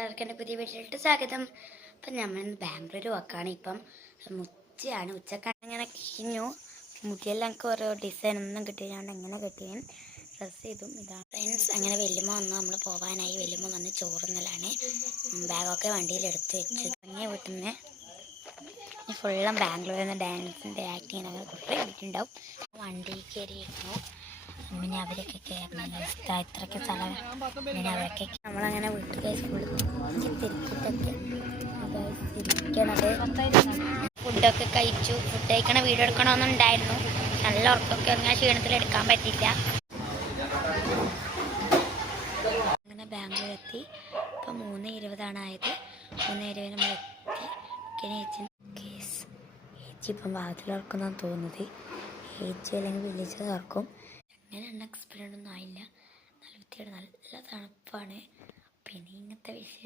എല്ലാവർക്കും എൻ്റെ പുതിയ വീട്ടിലോട്ട് സ്വാഗതം. അപ്പം നമ്മൾ ബാംഗ്ലൂർ വാക്കാണ്. ഇപ്പം ഉച്ചയാണ്. ഉച്ചക്കാണ് ഇങ്ങനെ കഴിഞ്ഞു. മുടിയെല്ലാം എനിക്ക് ഓരോ ഡിസൈൻ ഒന്നും കിട്ടിയതുകൊണ്ട് എങ്ങനെ കിട്ടിയ ഡ്രസ്സ് ചെയ്തും ഇതാണ് ഫ്രണ്ട്സ്. അങ്ങനെ വെല്ലുമ്മ വന്ന് നമ്മൾ പോകാനായി. വെല്ലുമ്മ വന്ന് ചോറുന്നലാണ്. ബാഗൊക്കെ വണ്ടിയിൽ എടുത്ത് വെച്ചു. അങ്ങനെ വീട്ടിൽ നിന്ന് ഫുള്ളും ബാംഗ്ലൂരിൽ നിന്ന് ഡാൻസിൻ്റെ ആക്ടിങ് അങ്ങനെ കുറേ വീട്ടുണ്ടാവും. വണ്ടിയിൽ കയറിയിരുന്നു. പിന്നെ അവരൊക്കെ കയറുന്നത് ഇത്രയ്ക്ക് സ്ഥലം. പിന്നെ അവരൊക്കെ നമ്മളങ്ങനെ വീട്ടിൽ തിരിച്ചിട്ടൊക്കെ ഇരിക്കണത്. ഫുഡൊക്കെ കഴിച്ചു. ഫുഡ് കഴിക്കണ വീഡിയോ എടുക്കണമെന്നുണ്ടായിരുന്നു. നല്ല ഉറക്കമൊക്കെ അങ്ങനെ ക്ഷീണത്തിൽ എടുക്കാൻ പറ്റില്ല. അങ്ങനെ ബാംഗ്ലൂർ എത്തി. ഇപ്പം 3:20 ആയത്. 3:20 നമ്മൾ എത്തി. ഏച്ചി ഇപ്പം വാതിൽ തുറക്കുന്നതാണ് തോന്നുന്നത്. ഏച്ചി അല്ലെങ്കിൽ വിളിച്ച് തുറക്കും. അങ്ങനെ എക്സ്പീരിയൻസ് ഒന്നും ആയില്ല. നല്ല വൃത്തിയാണ്, നല്ല തണുപ്പാണ്. പിന്നെ ഇങ്ങനത്തെ വിശേഷം.